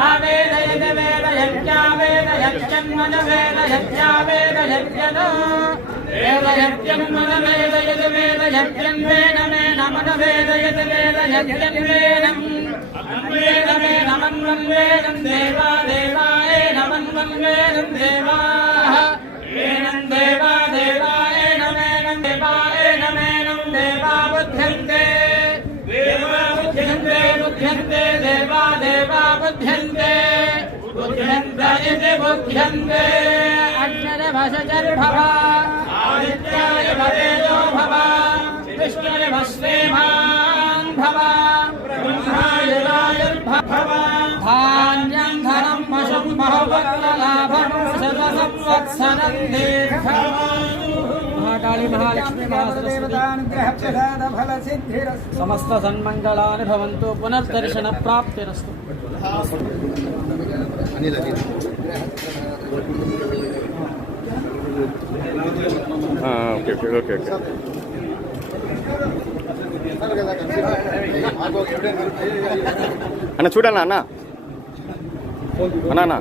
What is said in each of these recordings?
आवेदयत वेदयत्यावेदयत्यन्मन वेदयत्यावेदयत्यनो वेदयत्यन्मन वेदयत वेदयत्यन्वेन नमन वेदयत वेदयत्यन्वेनं वेदमे नमन्वं वेदं देवा देवाय नमन्वं वेदं देवाः वेनं देवा देवाय नमेनं देवाय नमेनं देवा बुध्यन्ते बुध्यन्ते देवा देवा बुध्यन्ते बुध्यन्त इति बुध्यन्ते अग्निर्भशजर्भव आदित्याय भवेजो भव विष्णुर् भस्मेमान् भव ब्रह्माय रायुर्भव धान्यं धनं पशुं बहुवक्त्रलाभं शतसंवत्सरं दीर्घम् महाकाली महालक्ष्मी समस्त सन्मंगलानि भवन्तु पुनर्दर्शन प्राप्तिरस्तु। ఓకే అన్న చూడన్నా అన్న అన్న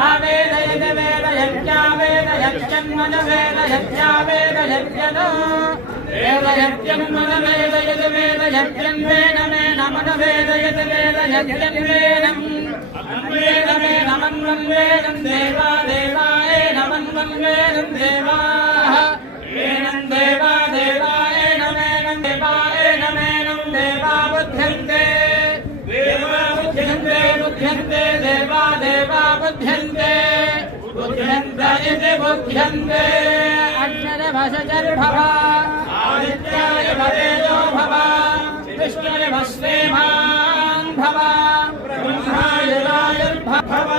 आवेदयत वेदयत्यावेदयत्यन्मन वेदयत्यावेदयत्यनो वेदयत्यन्मन वेदयत वेदयत्यन्वेन नमन वेदयत वेदयत्यन्वेनं वेदमे नमन्वं वेदं देवा देवाय नमन्वं वेदं देवाः वेनं देवा देवाय नमेनं देवाय नमेनं देवा बुध्यन्ते बुध्यन्ते देवा देवा बुध्यन्ते बुध्यन्त इति बुध्यन्ते अग्निर्भशजर्भव आदित्याय भवेजो भव विष्णुर् भस्मेमान् भव ब्रह्माय रायुर्भव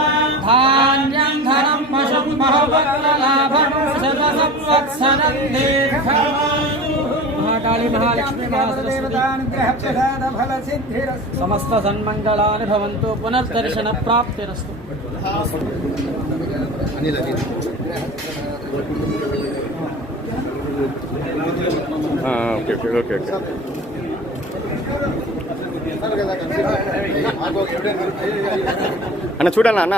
धान्यं धनं पशुं बहुवक्त्रलाभं शतसंवत्सरं दीर्घम् महाकाली महालक्ष्मी समस्त सन्मंगलानि भवन्तु पुनर्दर्शन प्राप्तिरस्तु। ఓకే అన్న చూడన్నా అన్న